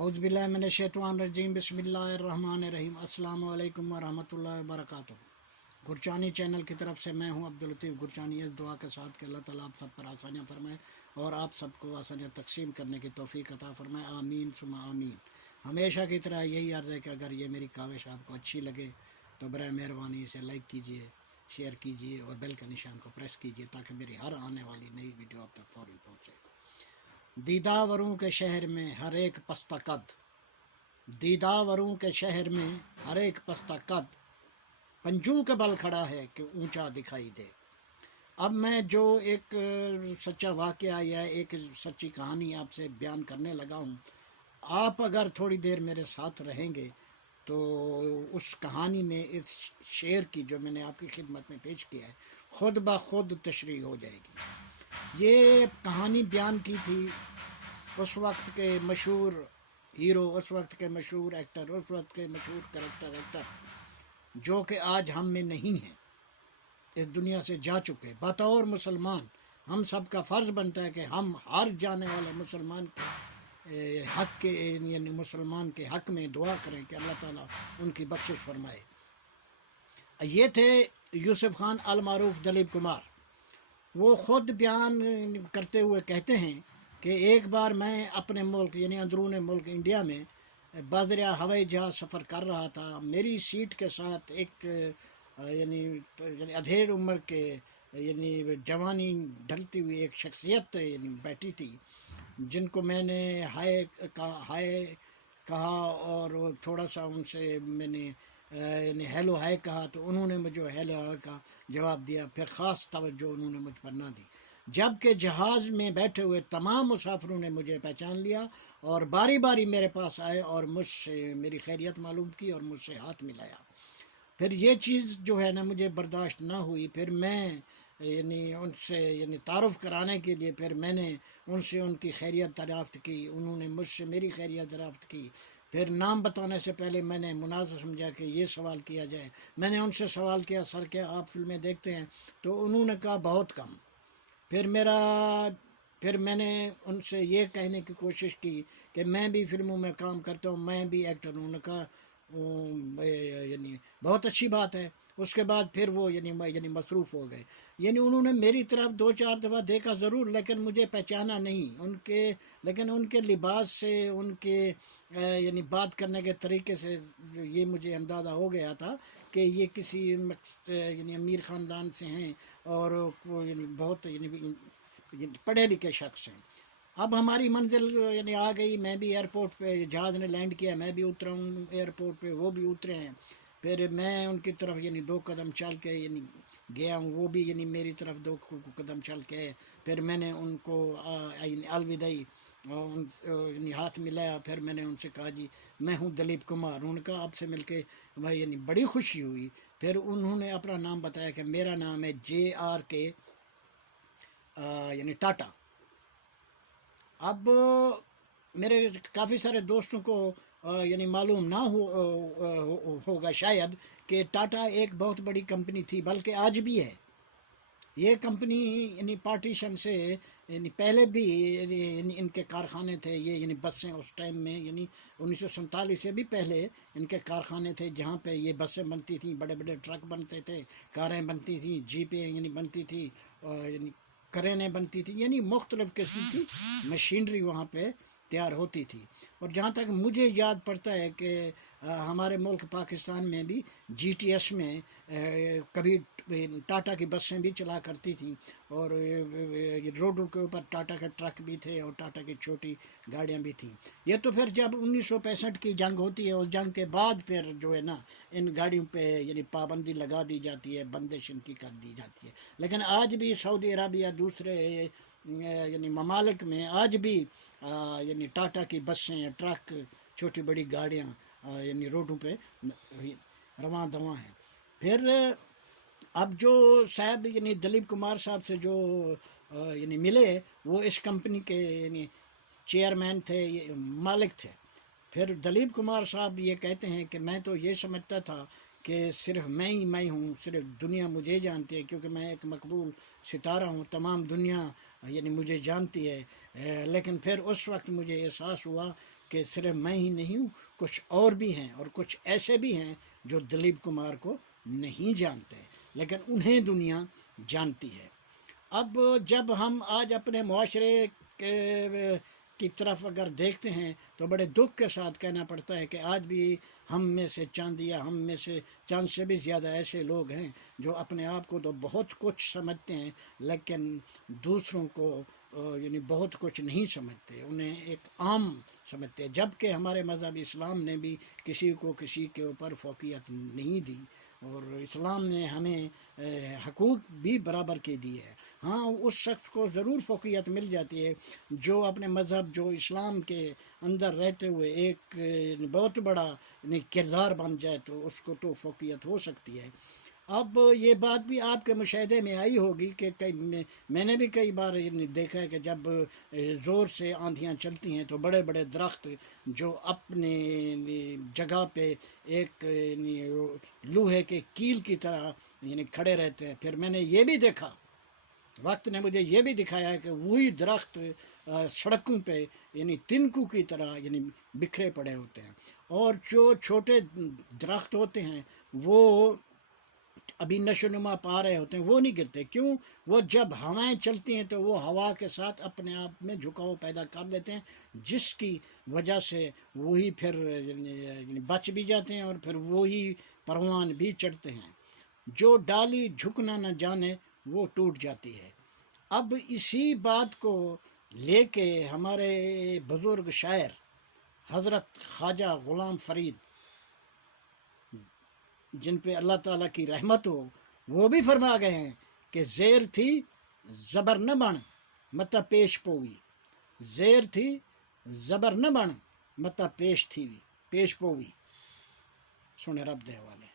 औज़ुबिल्लाहि मिनश्शैतानिर्रजीम बिस्मिल्लाहिर्रहमानिर्रहीम अस्सलामु अलैकुम वरहमतुल्लाहि वबरकातुहू। गुरचानी चैनल की तरफ से मैं हूं अब्दुल लतीफ़ गुरचानी। इस दुआ के साथ कि अल्लाह ताला आप सब पर आसानियाँ फरमाए और आप सबको आसानियाँ तकसीम करने की तौफ़ीक अता फरमाए। आमीन सुम्मा आमीन। हमेशा की तरह यही अर्ज़ है कि अगर ये मेरी काविश आपको अच्छी लगे तो बराए मेहरबानी इसे लाइक कीजिए, शेयर कीजिए और बेल के निशान को प्रेस कीजिए ताकि मेरी हर आने वाली नई वीडियो आप तक फ़ौरन पहुँचे। दीदावरों के शहर में हर एक पस्ता कद, दीदावरों के शहर में हर एक पस्ता कद, पंजों के बल खड़ा है कि ऊंचा दिखाई दे। अब मैं जो एक सच्चा वाक़या या एक सच्ची कहानी आपसे बयान करने लगा हूँ, आप अगर थोड़ी देर मेरे साथ रहेंगे तो उस कहानी में इस शेर की जो मैंने आपकी खिदमत में पेश किया है ख़ुद ब खुद तशरीह हो जाएगी। ये कहानी बयान की थी उस वक्त के मशहूर हीरो, उस वक्त के मशहूर एक्टर, उस वक्त के मशहूर करेक्टर एक्टर जो कि आज हम में नहीं हैं, इस दुनिया से जा चुके। बतौर मुसलमान हम सब का फ़र्ज़ बनता है कि हम हर जाने वाले मुसलमान के हक़ के यानी मुसलमान के हक़ में दुआ करें कि अल्लाह ताला उनकी बख्शिश फरमाए। ये थे यूसुफ़ खान अल मारूफ दलीप कुमार। वो ख़ुद बयान करते हुए कहते हैं कि एक बार मैं अपने मुल्क यानी अंदरून मुल्क इंडिया में बज़रिया हवाई जहाज़ सफ़र कर रहा था। मेरी सीट के साथ एक यानी अधेड़ उम्र के यानी जवानी ढलती हुई एक शख्सियत यानी बैठी थी, जिनको मैंने हाय कहा और थोड़ा सा उनसे मैंने यानी हेलो हाय कहा तो उन्होंने मुझे हेलो हाय का जवाब दिया। फिर ख़ास तवज्जो उन्होंने मुझ पर ना दी, जबकि जहाज़ में बैठे हुए तमाम मुसाफिरों ने मुझे पहचान लिया और बारी बारी मेरे पास आए और मुझसे मेरी खैरियत मालूम की और मुझसे हाथ मिलाया। फिर ये चीज़ जो है ना मुझे बर्दाश्त ना हुई। फिर मैं यानी उनसे यानी तारुफ़ कराने के लिए फिर मैंने उनसे उनकी खैरियत दरियाफ़्त की, उन्होंने मुझसे मेरी खैरियत दरियाफ़्त की। फिर नाम बताने से पहले मैंने मुनासिब समझा कि ये सवाल किया जाए। मैंने उनसे सवाल किया, सर क्या आप फ़िल्में देखते हैं? तो उन्होंने कहा बहुत कम। फिर मैंने उनसे ये कहने की कोशिश की कि मैं भी फ़िल्मों में काम करता हूँ, मैं भी एक्टर हूँ। उन्होंने कहा यानी बहुत अच्छी बात है। उसके बाद फिर वो यानी मसरूफ़ हो गए। यानी उन्होंने मेरी तरफ 2-4 दफ़ा देखा ज़रूर, लेकिन मुझे पहचाना नहीं लेकिन उनके लिबास से, उनके यानी बात करने के तरीके से ये मुझे अंदाज़ा हो गया था कि ये किसी यानी अमीर ख़ानदान से हैं और यानी बहुत यानी पढ़े लिखे शख्स हैं। अब हमारी मंजिल यानी आ गई। मैं भी एयरपोर्ट पे, जहाज़ ने लैंड किया, मैं भी उतरा हूँ एयरपोर्ट पे, वो भी उतरे हैं। फिर मैं उनकी तरफ यानी 2 कदम चल के यानी गया हूँ, वो भी यानी मेरी तरफ 2 कदम चल के। फिर मैंने उनको अलविदाई यानी हाथ मिलाया। फिर मैंने उनसे कहा जी मैं हूँ दलीप कुमार। उनका आपसे मिलके भाई यानी बड़ी खुशी हुई। फिर उन्होंने अपना नाम बताया कि मेरा नाम है JRK यानी टाटा। अब मेरे काफ़ी सारे दोस्तों को यानी मालूम ना होगा शायद कि टाटा एक बहुत बड़ी कंपनी थी, बल्कि आज भी है। ये कंपनी यानी पार्टीशन से यानी पहले भी यानी इनके कारखाने थे। ये यानी बसें उस टाइम में यानी 1947 से भी पहले इनके कारखाने थे जहाँ पे ये बसें बनती थी, बड़े बड़े ट्रक बनते थे, कारें बनती थी, जीपें यानी बनती थी, यानी करेनें बनती थी, यानी मुख्तलिफ़ किस्म की मशीनरी वहाँ पे तैयार होती थी। और जहाँ तक मुझे याद पड़ता है कि हमारे मुल्क पाकिस्तान में भी GTS में कभी टाटा की बसें भी चला करती थी और रोडों के ऊपर टाटा के ट्रक भी थे और टाटा की छोटी गाड़ियाँ भी थीं। ये तो फिर जब 1965 की जंग होती है, उस जंग के बाद फिर जो है ना इन गाड़ियों पे यानी पाबंदी लगा दी जाती है, बंदिश इनकी कर दी जाती है। लेकिन आज भी सऊदी अरबिया दूसरे यानी ममालिक में आज भी यानी टाटा की बसें, ट्रक, छोटी बड़ी गाड़ियाँ यानी रोडों पे रवां दवां हैं। फिर अब जो साहब यानी दलीप कुमार साहब से जो यानी मिले, वो इस कंपनी के यानी चेयरमैन थे, मालिक थे। फिर दलीप कुमार साहब ये कहते हैं कि मैं तो ये समझता था कि सिर्फ मैं हूँ, सिर्फ दुनिया मुझे जानती है क्योंकि मैं एक मकबूल सितारा हूँ, तमाम दुनिया यानी मुझे जानती है। लेकिन फिर उस वक्त मुझे एहसास हुआ کہ صرف میں ہی نہیں ہوں، کچھ اور بھی ہیں، اور کچھ ایسے بھی ہیں جو دلیپ کمار کو نہیں جانتے، لیکن انہیں دنیا جانتی ہے۔ اب جب ہم آج اپنے معاشرے کی طرف اگر دیکھتے ہیں تو بڑے دکھ کے ساتھ کہنا پڑتا ہے کہ آج بھی ہم میں سے چند یا ہم میں سے چند سے بھی زیادہ ایسے لوگ ہیں جو اپنے آپ کو تو بہت کچھ سمجھتے ہیں، لیکن دوسروں کو یعنی بہت کچھ نہیں سمجھتے، انہیں ایک عام سمجھتے ہیں، جبکہ ہمارے مذہب اسلام نے بھی کسی کو کسی کے اوپر فوقیت نہیں دی، اور اسلام نے ہمیں حقوق بھی برابر کے دیے ہیں۔ ہاں، اس شخص کو ضرور فوقیت مل جاتی ہے جو اپنے مذہب، جو اسلام کے اندر رہتے ہوئے ایک بہت بڑا کردار بن جائے تو اس کو تو فوقیت ہو سکتی ہے۔ اب یہ بات بھی آپ کے مشاہدے میں آئی ہوگی کہ میں نے بھی کئی بار دیکھا ہے کہ جب زور سے آندھیاں چلتی ہیں تو بڑے بڑے درخت جو اپنے جگہ پہ ایک لوہے کے کیل کی طرح یعنی کھڑے رہتے ہیں۔ پھر میں نے یہ بھی دیکھا، وقت نے مجھے یہ بھی دکھایا ہے کہ وہی درخت سڑکوں پہ یعنی تنکوں کی طرح یعنی بکھرے پڑے ہوتے ہیں، اور جو چھوٹے درخت ہوتے ہیں وہ ابھی نشو نما پا رہے ہوتے ہیں، وہ نہیں گرتے، کیوں؟ وہ جب ہوائیں چلتی ہیں تو وہ ہوا کے ساتھ اپنے آپ میں جھکاؤ پیدا کر لیتے ہیں، جس کی وجہ سے وہی پھر بچ بھی جاتے ہیں اور پھر وہی پروان بھی چڑھتے ہیں۔ جو ڈالی جھکنا نہ جانے وہ ٹوٹ جاتی ہے۔ اب اسی بات کو لے کے ہمارے بزرگ شاعر حضرت خواجہ غلام فرید، جن پہ اللہ تعالیٰ کی رحمت ہو، وہ بھی فرما گئے ہیں کہ زیر تھی زبر نہ بن متا پیش پوئی، زیر تھی زبر نہ بن متا پیش تھی پیش پوئی۔ سنے رب دے والے۔